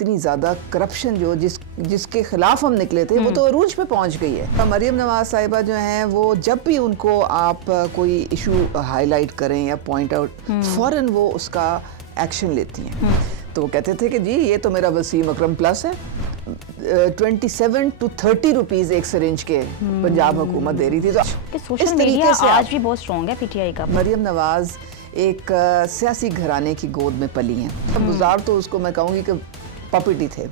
اتنی زیادہ کرپشن جس کے خلاف ہم نکلے تھے وہ تو عروج پہ پہنچ گئی ہے. مریم نواز صاحبہ جو ہیں وہ جب بھی ان کو آپ کوئی ایشو ہائی لائٹ کریں یا پوائنٹ آؤٹ فوراً وہ اس کا ایکشن لیتی ہیں. تو وہ کہتے تھے کہ جی یہ تو میرا وسیم اکرم پلس ہے. 27 to 30 روپیز ایک سرنج کے پنجاب حکومت دے رہی تھی. تو سوشل میڈیا آج بھی بہت اسٹرانگ ہے پی ٹی آئی کا. مریم نواز ایک سیاسی گھرانے کی گود میں پلی ہیں. بزدار تو اس کو میں کہوں گی کہ پپٹی تھے.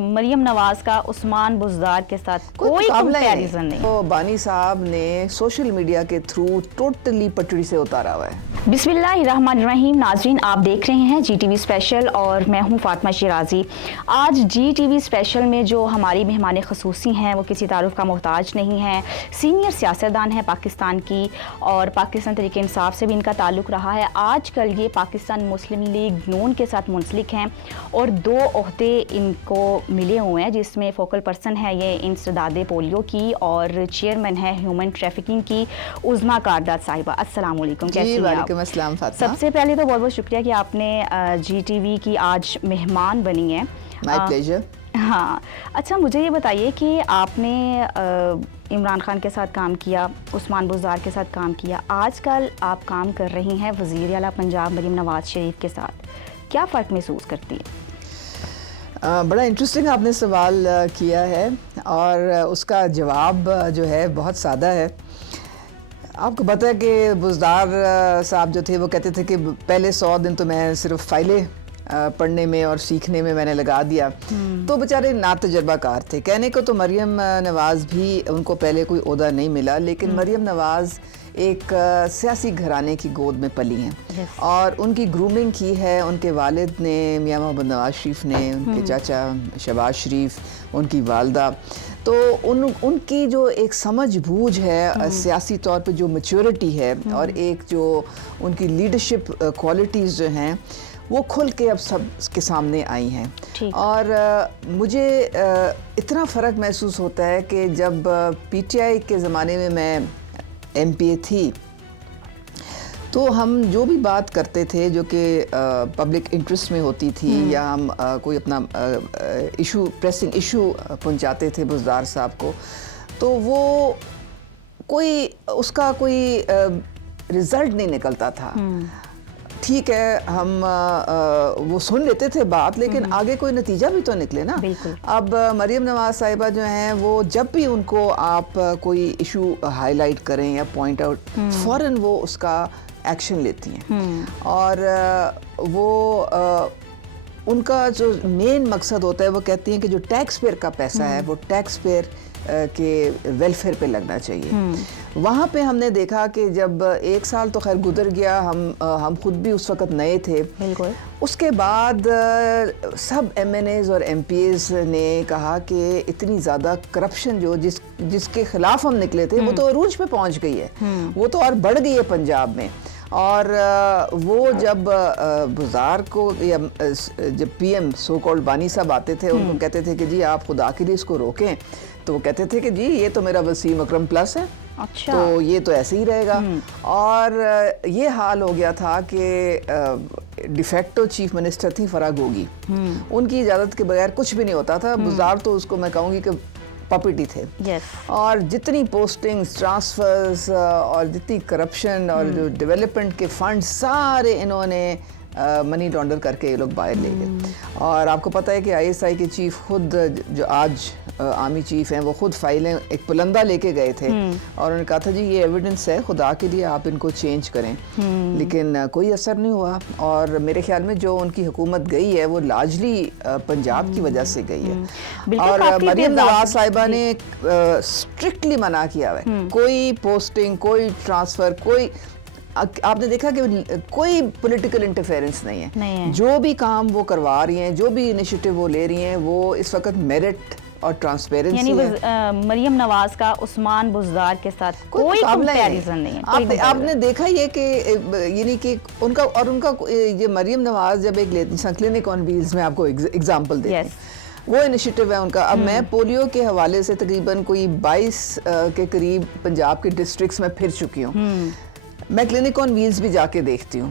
مریم نواز کا عثمان بزدار کے ساتھ کوئی کمپیریزن نہیں. تو بانی صاحب نے سوشل میڈیا کے تھرو ٹوٹلی پٹڑی سے اتارا ہوا ہے. بسم اللہ الرحمن الرحیم. ناظرین آپ دیکھ رہے ہیں جی ٹی وی اسپیشل اور میں ہوں فاطمہ شیرازی. آج جی ٹی وی اسپیشل میں جو ہماری مہمان خصوصی ہیں وہ کسی تعارف کا محتاج نہیں ہیں. سینئر سیاستدان ہیں پاکستان کی اور پاکستان تحریک انصاف سے بھی ان کا تعلق رہا ہے. آج کل یہ پاکستان مسلم لیگ نون کے ساتھ منسلک ہیں اور 2 عہدے ان کو ملے ہوئے ہیں جس میں فوکل پرسن ہے یہ انسداد پولیو کی اور چیئرمین ہے ہیومن ٹریفکنگ کی عظمیٰ کارداد صاحبہ. السلام علیکم. کیسی ہیں آپ؟ وعلیکم السلام فاطمہ. سب سے پہلے تو بہت بہت شکریہ کہ آپ نے جی ٹی وی کی آج مہمان بنی ہیں. مائی پلیجر. ہاں اچھا مجھے یہ بتائیے کہ آپ نے عمران خان کے ساتھ کام کیا, عثمان بزدار کے ساتھ کام کیا, آج کل آپ کام کر رہی ہیں وزیر اعلیٰ پنجاب مریم نواز شریف کے ساتھ. کیا فرق محسوس کرتی ہیں؟ بڑا انٹرسٹنگ آپ نے سوال کیا ہے اور اس کا جواب جو ہے بہت سادہ ہے. آپ کو پتہ ہے کہ بزدار صاحب جو تھے وہ کہتے تھے کہ پہلے 100 دن تو میں صرف فائلیں پڑھنے میں اور سیکھنے میں نے لگا دیا. تو بیچارے ناتجربہ کار تھے. کہنے کو تو مریم نواز بھی ان کو پہلے کوئی عہدہ نہیں ملا لیکن مریم نواز ایک سیاسی گھرانے کی گود میں پلی ہیں اور ان کی گرومنگ کی ہے ان کے والد نے, میاں محمد نواز شریف نے, ان کے چاچا شہباز شریف, ان کی والدہ. تو ان کی جو ایک سمجھ بوجھ ہے سیاسی طور پہ جو میچورٹی ہے اور ایک جو ان کی لیڈرشپ کوالٹیز جو ہیں وہ کھل کے اب سب کے سامنے آئی ہیں. اور مجھے اتنا فرق محسوس ہوتا ہے کہ جب پی ٹی آئی کے زمانے میں ایم پی اے تھی تو ہم جو بھی بات کرتے تھے جو کہ پبلک انٹرسٹ میں ہوتی تھی یا ہم کوئی اپنا ایشو پریسنگ ایشو پہنچاتے تھے بزدار صاحب کو تو وہ کوئی اس کا کوئی رزلٹ نہیں نکلتا تھا. ٹھیک ہے ہم وہ سن لیتے تھے بات لیکن آگے کوئی نتیجہ بھی تو نکلے نا. اب مریم نواز صاحبہ جو ہیں وہ جب بھی ان کو آپ کوئی ایشو ہائی لائٹ کریں یا پوائنٹ آؤٹ فوراً وہ اس کا ایکشن لیتی ہیں اور وہ ان کا جو مین مقصد ہوتا ہے وہ کہتی ہیں کہ جو ٹیکس پیئر کا پیسہ ہے وہ ٹیکس پیئر کے ویلفیئر پہ لگنا چاہیے. وہاں پہ ہم نے دیکھا کہ جب 1 سال تو خیر گزر گیا, ہم خود بھی اس وقت نئے تھے. اس کے بعد سب ایم این ایز اور ایم پی ایز نے کہا کہ اتنی زیادہ کرپشن جس کے خلاف ہم نکلے تھے وہ تو عروج پہ پہنچ گئی ہے, وہ تو اور بڑھ گئی ہے پنجاب میں. اور وہ جب بزار کو یا جب پی ایم سو کالڈ بانی صاحب آتے تھے ان کو کہتے تھے کہ جی آپ خدا کے لیے اس کو روکیں تو وہ کہتے تھے کہ جی یہ تو میرا وسیم اکرم پلس ہے. اچھا. تو یہ تو ایسے ہی رہے گا. اور یہ حال ہو گیا تھا کہ ڈیفیکٹو چیف منسٹر تھی فرح گوگی, ان کی اجازت کے بغیر کچھ بھی نہیں ہوتا تھا. بزار تو اس کو میں کہوں گی کہ پپٹی تھے. اور جتنی پوسٹنگز, ٹرانسفرز اور جتنی کرپشن اور جو ڈیولپمنٹ کے فنڈ سارے انہوں نے منی لانڈر کر کے یہ لوگ باہر لے گئے. اور آپ کو پتہ ہے کہ آئی ایس آئی کے چیف خود جو آج آرمی چیف ہیں وہ خود فائلیں ایک پلندہ لے کے گئے تھے اور انہوں نے کہا تھا جی یہ ایویڈنس ہے خدا کے لیے آپ ان کو چینج کریں. لیکن کوئی اثر نہیں ہوا اور میرے خیال میں جو ان کی حکومت گئی ہے وہ لارجلی پنجاب کی وجہ سے گئی ہے. اور مریم نواز صاحبہ نے اسٹرکٹلی منع کیا ہے کوئی پوسٹنگ, کوئی ٹرانسفر, کوئی آپ نے دیکھا کہ کوئی پولیٹیکل انٹرفیئرنس نہیں ہے. جو بھی کام وہ کروا رہی ہیں, جو بھی انیشیٹو وہ لے رہی ہیں وہ اس وقت میرٹ اور ٹرانسپیرنسی ہے. یعنی مریم نواز کا عثمان بزدار کے ساتھ کوئی کمپیریزن نہیں ہے. آپ نے دیکھا یہ کہ یعنی کہ ان کا اور ان کا یہ مریم نواز جب ایک کلینک آن ویلز میں آپ کو ایگزامپل دیتی ہیں وہ انیشیٹو ہے ان کا. اب میں پولیو کے حوالے سے تقریباً کوئی 22 کے قریب پنجاب کے ڈسٹرکٹس میں پھر چکی ہوں. میں کلینک آن ویلز بھی جا کے دیکھتی ہوں.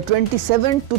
27 to